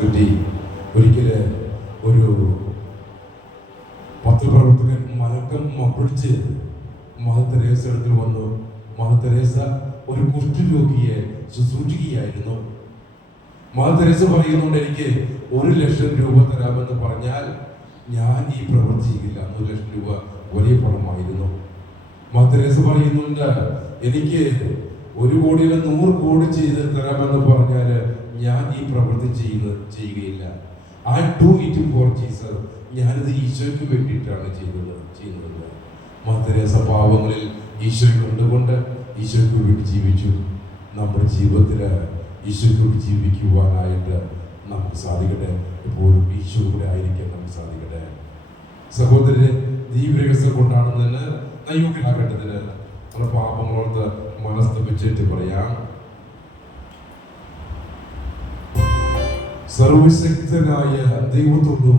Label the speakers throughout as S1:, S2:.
S1: കിട്ടി. ഒരിക്കൽ ഒരു പത്രപ്രവർത്തകൻ മലക്കം മപ്പിടിച്ച് മഹ തെരേസ വന്നു. മഹത്തരേസ തെരേസ ഒരു കുഷ്ഠരോഗിയെ ശുശ്രൂഷിക്കുകയായിരുന്നു. മഹത്തരേസ തെരേസ പറയുന്നുണ്ട് എനിക്ക് ഒരു ലക്ഷം രൂപ തരാമെന്ന് പറഞ്ഞാൽ ഞാൻ ഈ പ്രവൃത്തി ചെയ്യില്ല. ഒരു ലക്ഷം രൂപ വലിയ പണമായിരുന്നു. മഹത്തരേസ പറയുന്നുണ്ട് എനിക്ക് ഒരു കോടിയിൽ നൂറ് കോടി ചെയ്ത് തരാമെന്ന് പറഞ്ഞാൽ ഞാൻ ഈ പ്രവൃത്തി ചെയ്യുന്ന ചെയ്യുകയില്ല. I do it for Jesus ഞാനിത് ഈശോയ്ക്ക് വേണ്ടിയിട്ടാണ് ചെയ്തത് ചെയ്യുന്നത്. മധുരേസ പാവങ്ങളിൽ ഈശോയെ കണ്ടുകൊണ്ട് ഈശോയ്ക്ക് വേണ്ടി ജീവിച്ചു. നമ്മുടെ ജീവിതത്തിൽ ഈശോയ്ക്ക് വേണ്ടി ജീവിക്കുവാനായിട്ട് നമുക്ക് സാധിക്കട്ടെ. എപ്പോഴും ഈശോ കൂടെ ആയിരിക്കാൻ നമുക്ക് സാധിക്കട്ടെ. സഹോദരന് ദീപരഹസ്യം കൊണ്ടാണെന്നതിന് നയോഗ്യനാകേണ്ടതിന് നമ്മുടെ പാപങ്ങളോർത്ത് മനസ്തപിച്ചിട്ട് പറയാം. സർവശക്തനായ ദൈവത്തോടും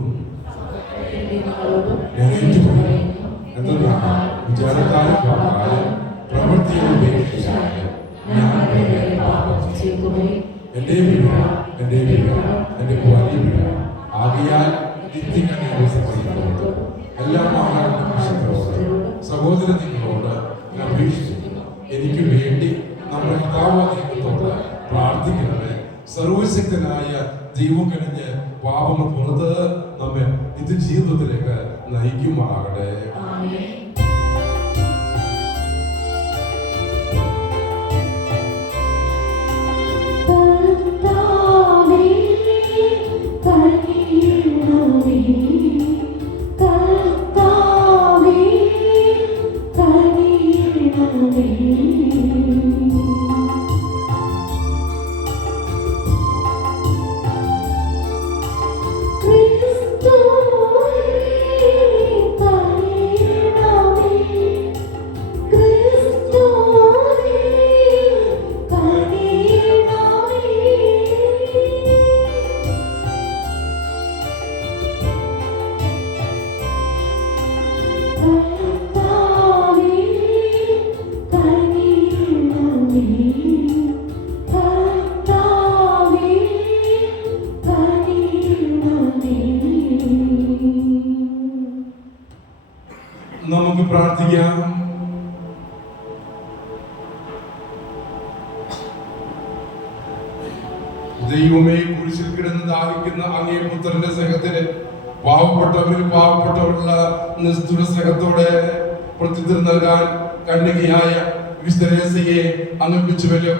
S1: ഞാൻ ഏറ്റുപറയുന്നു എന്തെന്നാൽ വിചാരത്താലും വാക്കാലും പ്രവൃത്തിയും ഉപേക്ഷിച്ചാലും ഞാൻ. എന്റെ വീഴ എന്റെ വീഴ എന്റെ വലിയ വീഴ ആകിയാൽ നിത്യങ്ങളെ ദിവസത്തോട് എല്ലാ മഹാത്മാക്കളോട് സഹോദര നിങ്ങളോട് ഞാൻ സർവശക്തനായ ദൈവം കഴിഞ്ഞ് പാപങ്ങൾ പുറത്ത് നമ്മെ ഇത് ജീവിതത്തിലേക്ക് നമുക്ക് പ്രാർത്ഥിക്കാം. ദൈവമേ കുരിശിൽ കിടന്ന് ദാഹിക്കുന്ന അങ്ങേ പുത്രന്റെ സ്നേഹത്തിന് പാവപ്പെട്ടവരിൽ പാവപ്പെട്ടവരുള്ള നിസ്തുല സ്നേഹത്തോടെ പ്രത്യുത്തരം നൽകാൻ കന്യകയായ വിസ്തരേസയെ വരും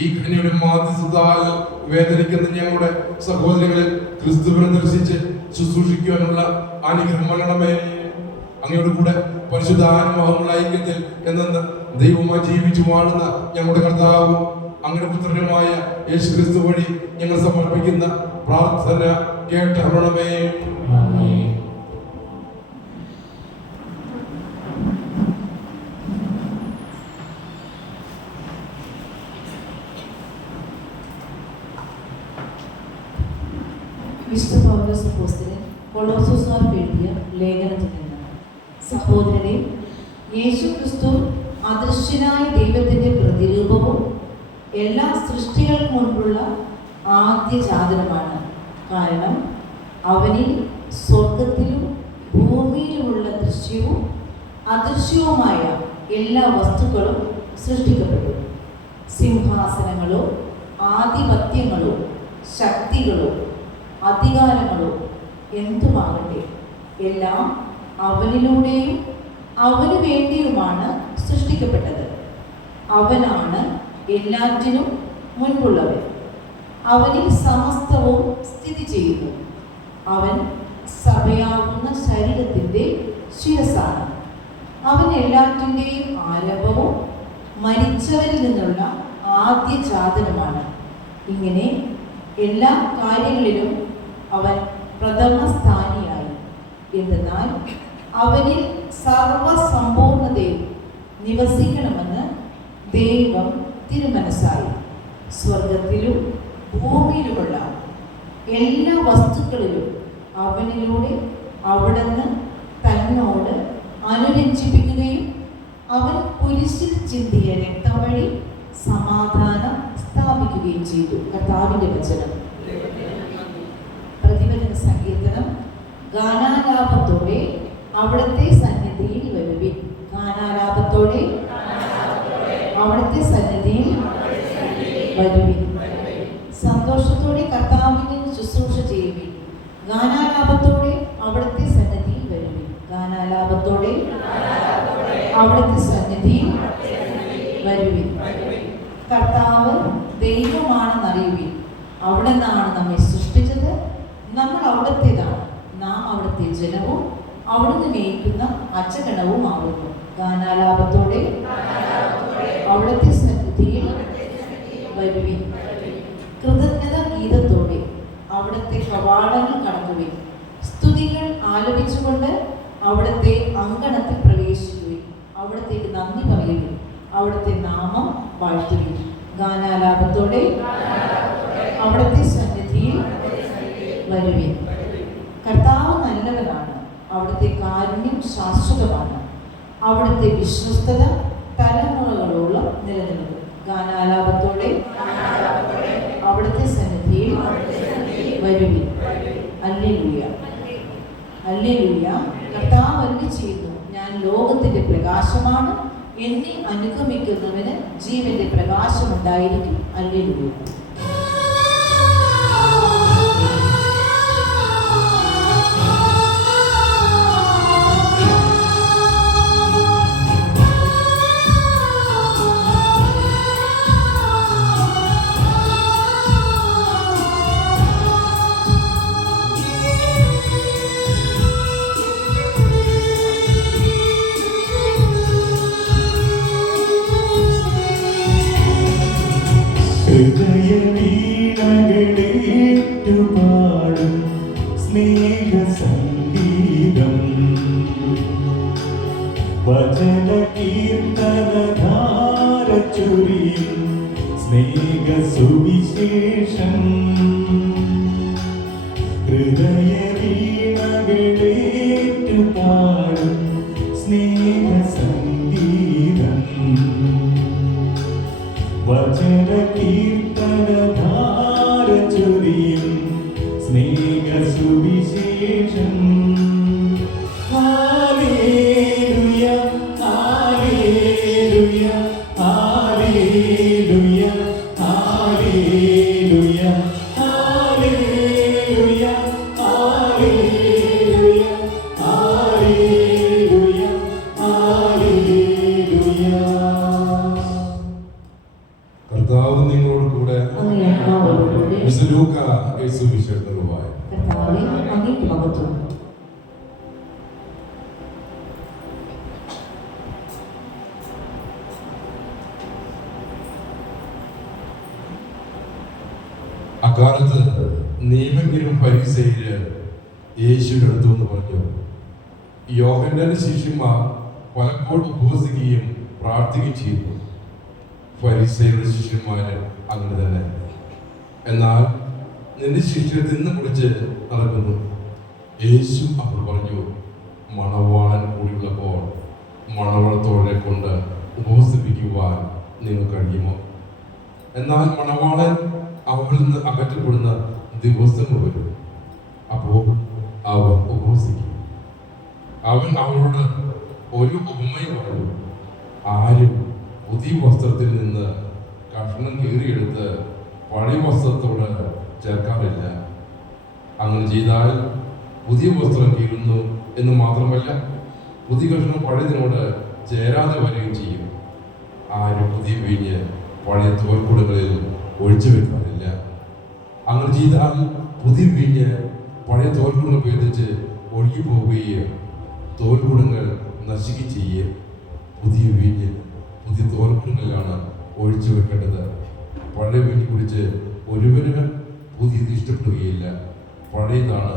S1: ഈ കന്യയുടെ മാധ്യസ്ഥതാൽ വേദനിക്കുന്ന ഞങ്ങളുടെ സഹോദരങ്ങളിൽ ക്രിസ്തുവിനെ ദർശിച്ച് ശുശ്രൂഷിക്കുവാനുള്ള അനുഗ്രഹം വരണമേ. അങ്ങയുടെ കൂടെ പരിശുദ്ധാനുഭവമുള്ള ഐക്യത്തിൽ എന്നെന്ന് ദൈവമായി ജീവിച്ചു വാഴുന്ന ഞങ്ങളുടെ കർത്താവും അങ്ങയുടെ പുത്രനുമായ യേശു ക്രിസ്തു വഴി ഞങ്ങൾ സമർപ്പിക്കുന്ന പ്രാർത്ഥന കേട്ടറിയണമേ.
S2: ആദ്യ കാരണം അവനിൽ സ്വർഗത്തിലും ഭൂമിയിലുമുള്ള ദൃശ്യവും അദൃശ്യവുമായ എല്ലാ വസ്തുക്കളും സൃഷ്ടിക്കപ്പെട്ടു. സിംഹാസനങ്ങളോ ആധിപത്യങ്ങളോ ശക്തികളോ അധികാരങ്ങളോ എന്തുമാകട്ടെ എല്ലാം അവനിലൂടെയും അവന് വേണ്ടിയുമാണ് സൃഷ്ടിക്കപ്പെട്ടത്. അവനാണ് എല്ലാറ്റിനും മുൻപുള്ളവൻ. അവനിൽ സമസ്തവും സ്ഥിതി ചെയ്യുന്നു. അവൻ സഭയാകുന്ന ശരീരത്തിന്റെ ശിരസാണ് അവൻ എല്ലാറ്റിന്റെയും ആരംഭവും മരിച്ചവരിൽ നിന്നുള്ള ആദ്യ ചാതനമാണ്. ഇങ്ങനെ എല്ലാ കാര്യങ്ങളിലും അവൻ പ്രഥമ സ്ഥാനിയായി. എന്തെന്നാൽ അവനിൽ സർവസമ്പൂർണതയും നിവസിക്കണമെന്ന് ദൈവം തിരുമനസ്സായി. സ്വർഗത്തിലും ഭൂമിയിലുമുള്ള എല്ലാ വസ്തുക്കളിലും അവനിലൂടെ അവിടുന്ന് തന്നോട് അനുരഞ്ജിപ്പിക്കുകയും അവൻ കുരിശിൽ ചിന്തിയ രക്തം വഴി സമാധാനം സ്ഥാപിക്കുകയും ചെയ്തു. കർത്താവിന്റെ വചനം. ഗാനാലാപത്തോടെ അവിടുത്തെ സന്നിധിയിൽ വരുവിൻ. ഗാനാലാപത്തോടെ അവിടുത്തെ സന്നിധിയിൽ വരുവിൻ. സന്തോഷത്തോടെ കർത്താവിനെ ശുശ്രൂഷ ചെയ്യുവിൻ. ഗാനാലാപത്തോടെ അവിടുത്തെ സന്നിധിയിൽ വരുവിൻ. ഗാനാലാപത്തോടെ അവിടുത്തെ സന്നിധിയിൽ വരുവിൻ. കർത്താവ് ദൈവമാണെന്ന് അറിയുവിൻ അവിടെ നിന്നാണ് നമ്മെ സൃഷ്ടിച്ചത്. നമ്മൾ അവിടുത്തേതാണ്. നാം അവിടുത്തെ ജനവും അവിടുന്ന് മേയ്ക്കുന്ന അച്ചഗണവും ആവുന്നു ഗാനാലാപത്തോടെ അവിടുത്തെ സന്നിധിയിൽ വരുവിൻ. അവിടുത്തെ കവാടങ്ങൾ സ്തുതികൾ ആലപിച്ചുകൊണ്ട് അവിടുത്തെ അങ്കണത്തിൽ പ്രവേശിക്കുകയും അവിടത്തേക്ക് നന്ദി പറയുകയും അവിടുത്തെ നാമം വാഴ്ത്തുകയും ഗാനാലാപത്തോടെ അവിടുത്തെ സന്നിധിയിൽ വരുവേ കർത്താവ് നല്ലവനാണ്. അവിടുത്തെ കാരുണ്യം ശാശ്വതമാണ്. അവിടുത്തെ വിശ്വസ്തത തലമുറകളോളം നിലനിൽക്കും. ഗാനാലാപത്തോടെ വരുവിൻ അല്ലേലൂയ. അല്ലേലൂയ. കർത്താവ് അരുളി ചെയ്യുന്നു. ഞാൻ ലോകത്തിന്റെ പ്രകാശമാണ്. എന്നെ അനുഗമിക്കുന്നവന് ജീവന്റെ പ്രകാശം ഉണ്ടായിരിക്കും അല്ലേലൂയ.
S3: സ്നേഹ സുവിശേഷം.
S1: യോഹന്നാന്റെ ശിഷ്യന്മാർ പലപ്പോഴും ഉപവസിക്കുകയും പ്രാർത്ഥിക്കുകയും ചെയ്യുന്നു ഫരിസയുടെ ശിഷ്യന്മാര് അങ്ങനെ തന്നെ. എന്നാൽ നിന്റെ ശിഷ്യർ തിന്നു കുടിച്ച് നടക്കുന്നു. യേശു അവർ പറഞ്ഞു മണവാളൻ കൂടിയുള്ളപ്പോൾ മണവളത്തോടെ കൊണ്ട് ഉപവസിപ്പിക്കുവാൻ നിങ്ങൾ കഴിയുമോ? എന്നാൽ മണവാളൻ അവരിൽ നിന്ന് അകറ്റപ്പെടുന്ന ദിവസങ്ങൾ വരും അവൻ അവരോട് ഒരു ഉപമയും പറഞ്ഞു. ആരും പുതിയ വസ്ത്രത്തിൽ നിന്ന് കഷ്ണം കീറിയെടുത്ത് പഴയ വസ്ത്രത്തോട് ചേർക്കാറില്ല. അങ്ങനെ ചെയ്താൽ പുതിയ വസ്ത്രം കീറുന്നു എന്ന് മാത്രമല്ല പുതിയ കഷ്ണം പഴയതിനോട് ചേരാതെ വരികയും ചെയ്യും. ആരും പുതിയ വീഞ്ഞ് പഴയ തോൽക്കൂടുകളിൽ ഒഴിച്ചു വെക്കാറില്ല. അങ്ങനെ ചെയ്താൽ പുതിയ വീഞ്ഞ് പഴയ തോൽക്കൂടുകൾ ഉപയോഗിച്ച് ഒഴുകി പോവുകയും തോൽക്കൂടങ്ങൾ നശിക്കുകയും പുതിയ വീഞ്ഞ് പുതിയ തോൽക്കുടങ്ങളിലാണ് ഒഴിച്ചു വെക്കേണ്ടത്. പഴയ വീഞ്ഞ് കുടിച്ച് ഒരുവന് പുതിയത് ഇഷ്ടപ്പെടുകയില്ല. പഴയതാണ്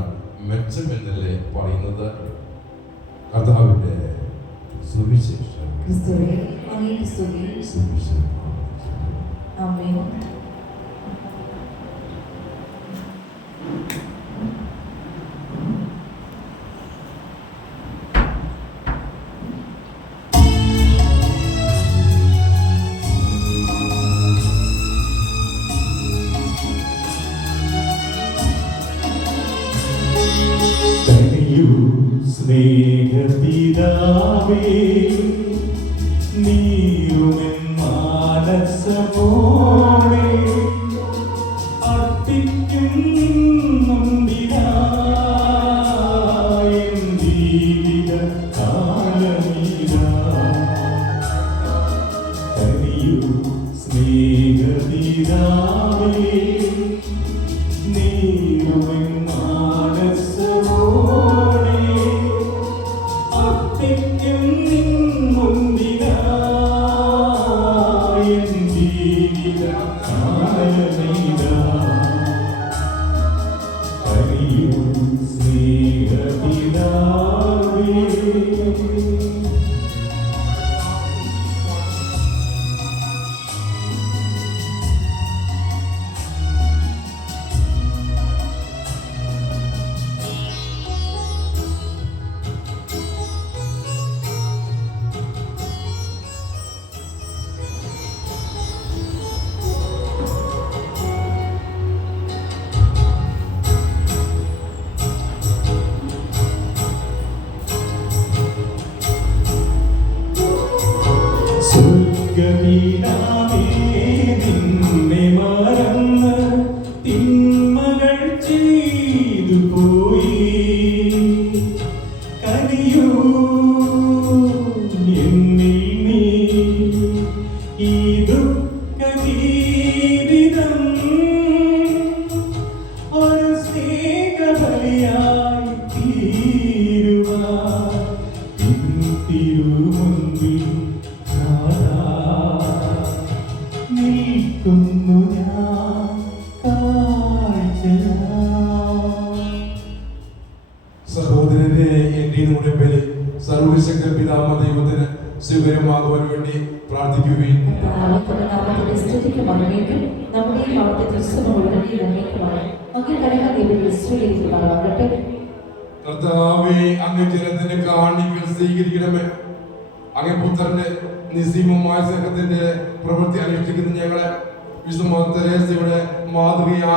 S1: മെച്ചം എന്നല്ലേ പറയുന്നത്? കഥാവിന്റെ സുവിശേഷം. സുവിശേഷം.
S3: നീയുമെൻ മാനസമോടെ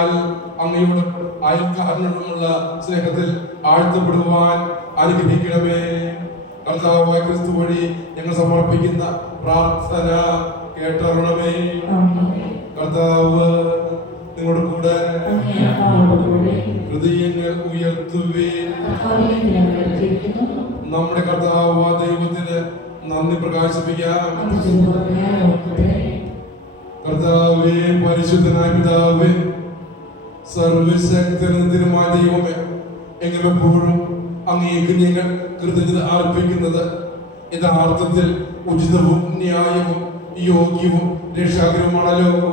S1: മാതൃകയാൽ അങ്ങയോട് അയൽക്കാരനോടുമുള്ള സ്നേഹത്തിൽ ആഴ്ത്തപ്പെടുവാൻ അനുഗ്രഹിക്കണമേ. കർത്താവായ ക്രിസ്തു വഴി ഞങ്ങൾ സമർപ്പിക്കുന്ന പ്രാർത്ഥന കേട്ടറിയണമേ.
S2: ആമേൻ.
S1: കർത്താവ് നിങ്ങളുടെ കൂടെ ഹൃദയങ്ങൾ ഉയർത്തുവേ. നമ്മുടെ കർത്താവ് ദൈവത്തിന് നന്ദി പ്രകാശിപ്പിക്കാം. കർത്താവേ പരിശുദ്ധനായ പിതാവേ സർവശക്തനത്തിനുമായ ദൈവമേ എങ്ങനെപ്പോഴും അങ്ങേക്ക് ഞങ്ങൾ കൃതജ്ഞത അർപ്പിക്കുന്നത്. യഥാർത്ഥത്തിൽ ഉചിതവും ന്യായവും യോഗ്യവും രക്ഷാകരവുമാണല്ലോ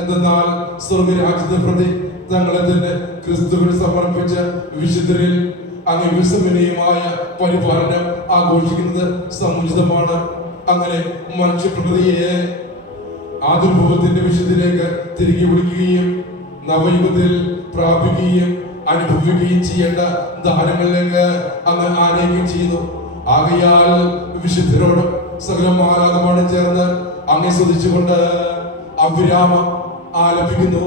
S1: എന്തെന്നാൽ സ്വർഗരാജ്യത്തെ പ്രതി തങ്ങളെ തന്നെ ക്രിസ്തുവിൽ സമർപ്പിച്ച വിശുദ്ധരിൽ അങ്ങ് വിസമനീയമായ പരിപാലനം ആഘോഷിക്കുന്നത് സമുചിതമാണ്. അങ്ങനെ മനുഷ്യപ്രകൃതിയെ ആദുർഭവത്തിന്റെ വിശുദ്ധിലേക്ക് തിരികെ വിളിക്കുകയും നവയുഗത്തിൽ പ്രാപിക്കുകയും അനുഭവിക്കുകയും ചെയ്യേണ്ട ദാനങ്ങളിലേക്ക് അങ്ങ് ആനയിക്കുകയും ചെയ്യുന്നു. ആകയാൽ വിശുദ്ധരോടും സകല ആരാധമാണ് ചേർന്ന് അങ്ങെ ശ്രദ്ധിച്ചുകൊണ്ട് അവിരാമം ആലപിക്കുന്നു.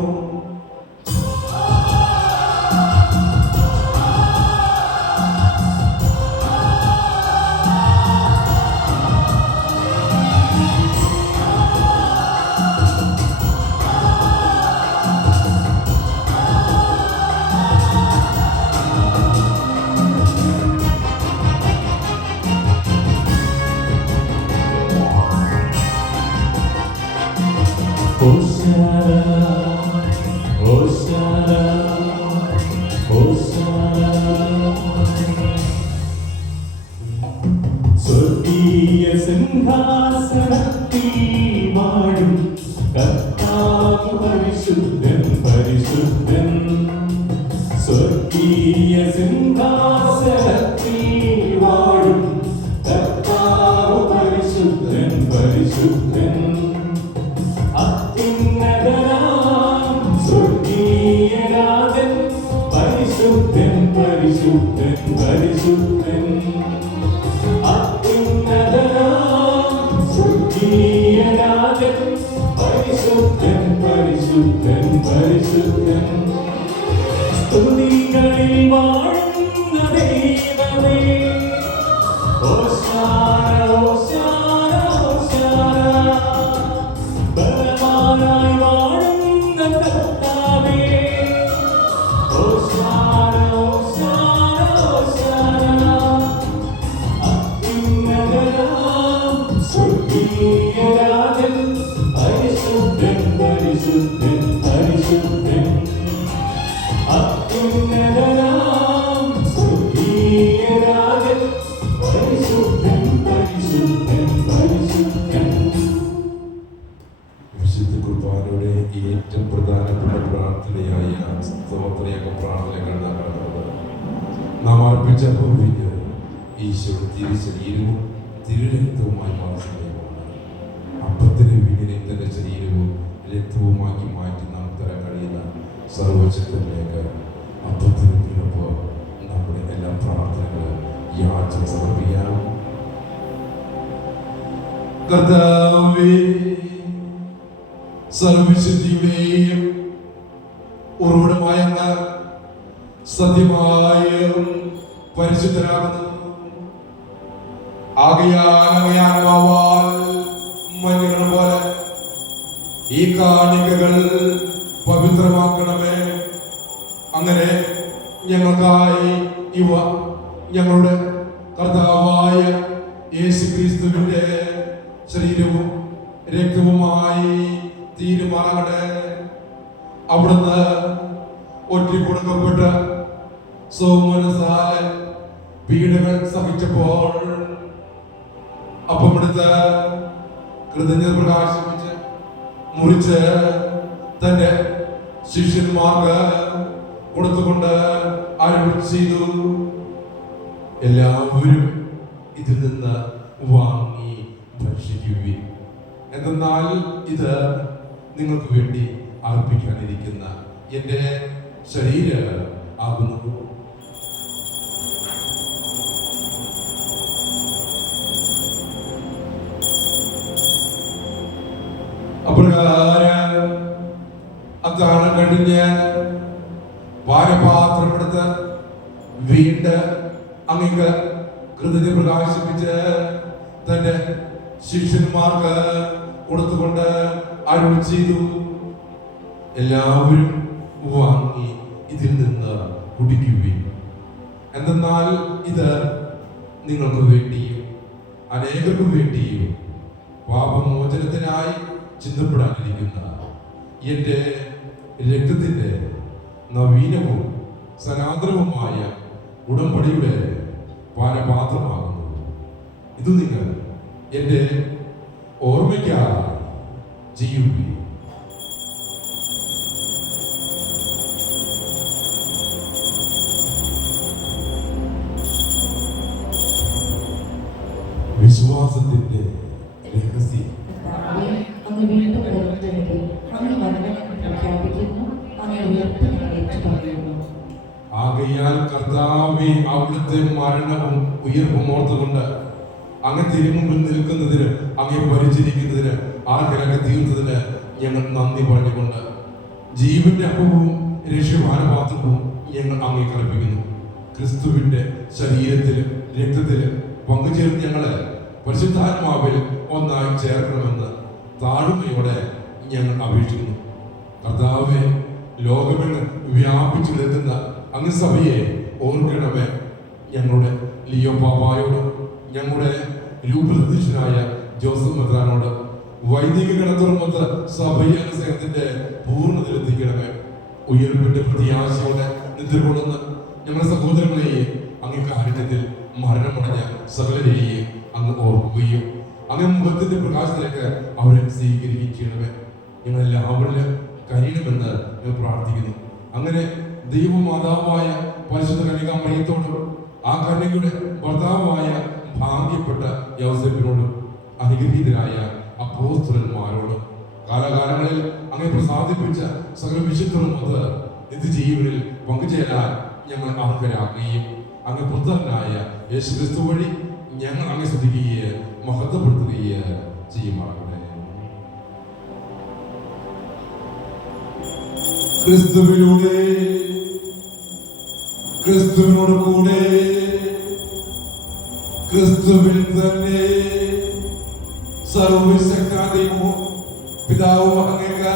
S3: പരിശുദ്ധൻ പരിശുദ്ധൻ. സ്തുതികളിൽ വാഴും
S1: മാറുകയാണ് അപ്പത്തിന് വീടിനെ തന്റെ ശരീരവും രക്തവുമാക്കി മാറ്റി നാം തരാൻ കഴിയുന്ന സർവശക്തനിലേക്ക് അപ്പത്തിന് നമ്മുടെ എല്ലാ പ്രാർത്ഥനകളും യാത്ര സമർപ്പിക്കാം. കർത്താവേ ഉറവിടമായ സത്യമായും പരിശുദ്ധരാകുന്നു ആകയാൽ മഞ്ഞുകൾ പോലെ ഈ കാണികകൾ പവിത്രമാക്കണമേ. അങ്ങനെ ഞങ്ങൾക്കായി ഇവ ഞങ്ങളുടെ കർത്താവായ യേശു ക്രിസ്തുവിന്റെ ശരീരവും രക്തവുമായി തീരുമാനങ്ങളെ അവിടുന്ന് ഒറ്റിക്കൊടുക്കപ്പെട്ട സോമനസാല പീഡകൾ സഹിച്ചപ്പോൾ അപ്പമെടുത്ത് കൃതജ്ഞത പ്രകാശിപ്പിച്ച് മുറിച്ച് തന്റെ ശിഷ്യന്മാർക്ക് കൊടുത്തുകൊണ്ട് ആരോപണം ചെയ്തു. എല്ലാവരും ഇതിൽ നിന്ന് വാങ്ങി ഭക്ഷിക്കുവിൻ. എന്തെന്നാൽ ഇത് നിങ്ങൾക്ക് വേണ്ടി അർപ്പിക്കാനിരിക്കുന്ന എന്റെ ശരീര ആകുന്നു. അരുൾ ചെയ്തു. എല്ലാവരും വാങ്ങി ഇതിൽ നിന്ന് കുടിക്കുകയും. എന്തെന്നാൽ ഇത് നിങ്ങൾക്ക് വേണ്ടിയും അനേകർക്കു വേണ്ടിയും പാപമോചനത്തിനായി ചിന്തപ്പെടാനിരിക്കുന്ന എന്റെ രക്തത്തിന്റെ നവീനവും സനാതനവുമായ ഉടമ്പടിയുടെ പാനപാത്രമാകുന്നു. ഇത് നിങ്ങൾ എന്റെ ഓർമ്മയ്ക്കായി ചെയ്യുകയും വിശ്വാസത്തിന്റെ രഹസ്യം. ആകയാൽ കർത്താവെ അവിടുത്തെ മരണവും ഉയർപ്പും ഓർത്തുകൊണ്ട് അങ്ങ് തിരുമുമ്പിൽ പരിചരിക്കുന്നതിന് കിഴക്ക് തീർത്തതിന് ഞങ്ങൾ നന്ദി പറഞ്ഞുകൊണ്ട് ജീവന്റെ അപ്പവും രക്ഷപാനപാത്രവും ഞങ്ങൾ അങ്ങേ കൽപ്പിക്കുന്നു ക്രിസ്തുവിന്റെ ശരീരത്തിലും രക്തത്തിലും പങ്കുചേർന്ന് ഞങ്ങളെ പരിശുദ്ധാത്മാവിൽ ഒന്നായി ചേർക്കണമെന്ന് താഴ്മയോടെ ഞങ്ങൾ അപേക്ഷിക്കുന്നു. കർത്താവെ ലോകമെന്ന് വ്യാപിച്ചു കിടക്കുന്ന അങ്ങ് സഭയെ ഓർക്കണമേ. ഞങ്ങളുടെ ലിയോ പാപ്പായോടും ഞങ്ങളുടെ രൂപപ്രതിഷ്ഠനായ ജോസഫ് മെത്രാനോട് വൈദിക ഗണത്തുറമത്ത് സഭയാണ് സ്നേഹത്തിന്റെ പൂർണതയിലെത്തിക്കണമേ. ഉയർപ്പിന്റെ പ്രത്യാശയോടെ നിദ്രകൊള്ളുന്ന ഞങ്ങളുടെ സഹോദരങ്ങളെയും അങ്ങ് കാരുണ്യത്തിൽ മരണമടഞ്ഞ സകലരെയും അങ്ങ് ഓർക്കുകയും അങ്ങ് മുഖത്തിന്റെ പ്രകാശത്തിലേക്ക് അവരെ സ്വീകരിക്കുകയും ചെയ്യണമേ ഞങ്ങൾ എല്ലാവരിലും കഴിയണമെന്ന് ഞങ്ങൾ പ്രാർത്ഥിക്കുന്നു. അങ്ങനെ ദൈവമാതാവായ പരിശുദ്ധ കന്യകാമറിയത്തോടും ആ കന്യകയുടെ ഭർത്താവായ ഭാഗ്യപ്പെട്ട യൗസഫിനോടും അനുഗ്രഹീതരായ അപ്പോസ്തലന്മാരോടും കാലാകാലങ്ങളിൽ അങ്ങനെ പ്രസാദിപ്പിച്ച സകല വിശുദ്ധരും അത് നിത്യജീവനിൽ പങ്കുചേരാൻ ഞങ്ങൾ അർഹരാക്കുകയും അങ്ങ് പുത്രനായ യേശു ക്രിസ്തു വഴി ഞങ്ങൾ അങ്ങ് ശ്രദ്ധിക്കുകയും മഹത്വപ്പെടുത്തുകയും ചെയ്യുമാകട്ടെ ക്രിസ്തുവിലൂടെ ക്രിസ്തുവിനോട് കൂടെ
S3: ക്രിസ്തുവിൽ തന്നെ സർവശക്താദൈവവും പിതാവും അങ്ങേക്ക്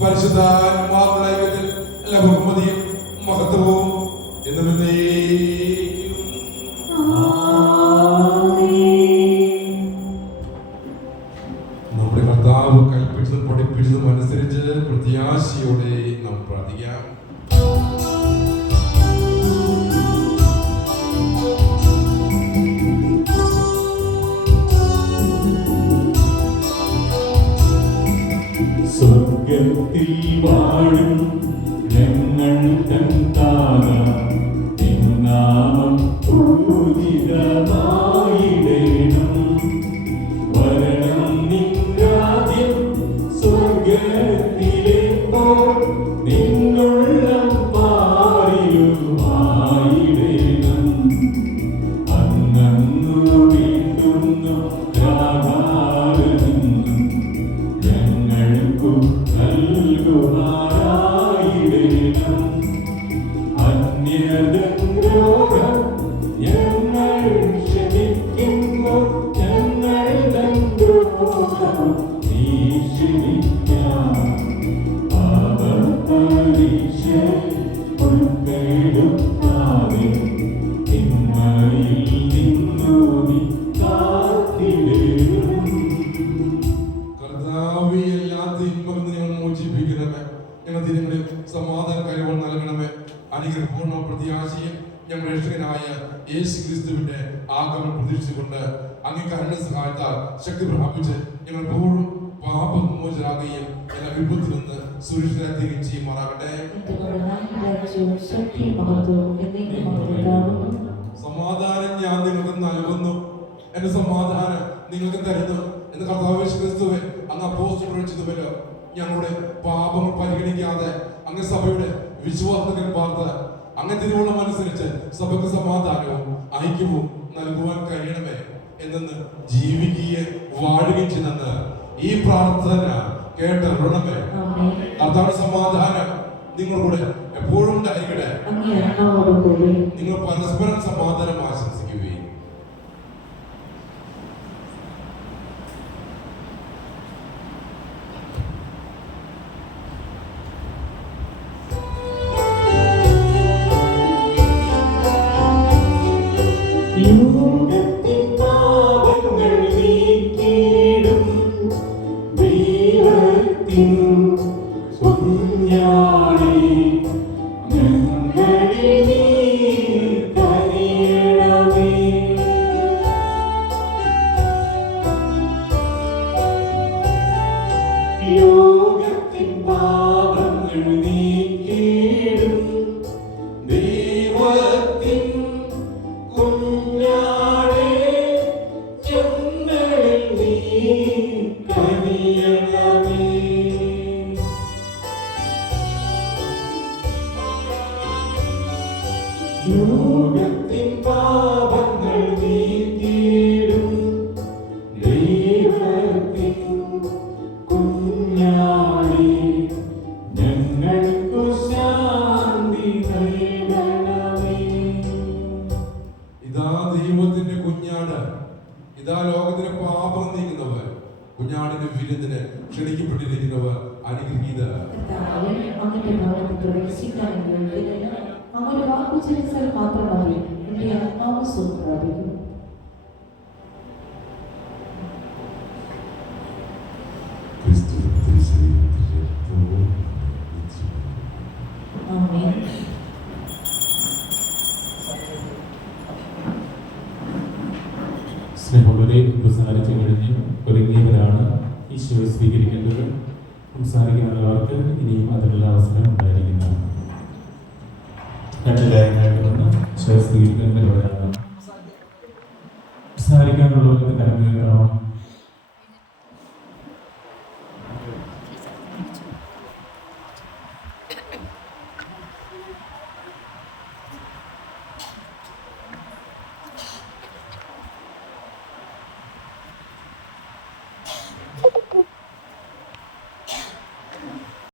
S3: പരിശുദ്ധാത്മാക്കളായതിൽ എല്ലാ ബഹുമതിയും മഹത്വവും എന്നുമെന്നേക്കും ആഗമനം അങ്ങേക്ക് അങ്ങ് കരുണ സഹായത്താൽ ശക്തി പ്രാപിച്ച് ഞങ്ങൾ പൂർവം പാപമോചനാകുകയും എല്ലാ വിപത്തിൽ നിന്ന് സുരക്ഷിതരായി തീരുകയും ചെയ്യുമാറാകട്ടെ സമാധാനം ഞാൻ നിങ്ങൾക്ക് നൽകുന്നു. എന്റെ സമാധാനം നിങ്ങൾക്ക് തരുന്നു. എന്ന് കർത്താവ് ക്രിസ്തുവെ അങ്ങ് അപ്പോസ്റ്റ് ഞങ്ങളുടെ പാപങ്ങൾ പരിഗണിക്കാതെ അങ്ങ് സഭയുടെ വിശ്വാസത്തിൽ പാർത്ത് അങ്ങ് തിരുവോണം അനുസരിച്ച് സഭയ്ക്ക് സമാധാനവും ഐക്യവും നൽകുവാൻ കഴിയണമേ എന്നെന്ന് ജീവിക്കുകയെ വാഴുകയും ചെയ്യുന്നത് ഈ പ്രാർത്ഥന കേട്ടറിയണമേ അതാണ് സമാധാനം നിങ്ങളുടെ എപ്പോഴും ഉണ്ടായിരിക്കട്ടെ. നിങ്ങൾ പരസ്പരം സമാധാനം ആശംസിക്കുകയും
S4: സ്നേഹമുള്ളവരെ സംസാരിച്ചു കഴിഞ്ഞ് ഒരുങ്ങിയവരാണ് ഈശോയെ സ്വീകരിക്കേണ്ടത്. സംസാരിക്കാനുള്ളവർക്ക് ഇനിയും അതിനുള്ള അവസരം ഉണ്ടായിരിക്കുന്നു കാര്യങ്ങളായിട്ട് വന്ന് ഈശോയെ സ്വീകരിക്കേണ്ടവരാണ് സംസാരിക്കാനുള്ളവർക്ക്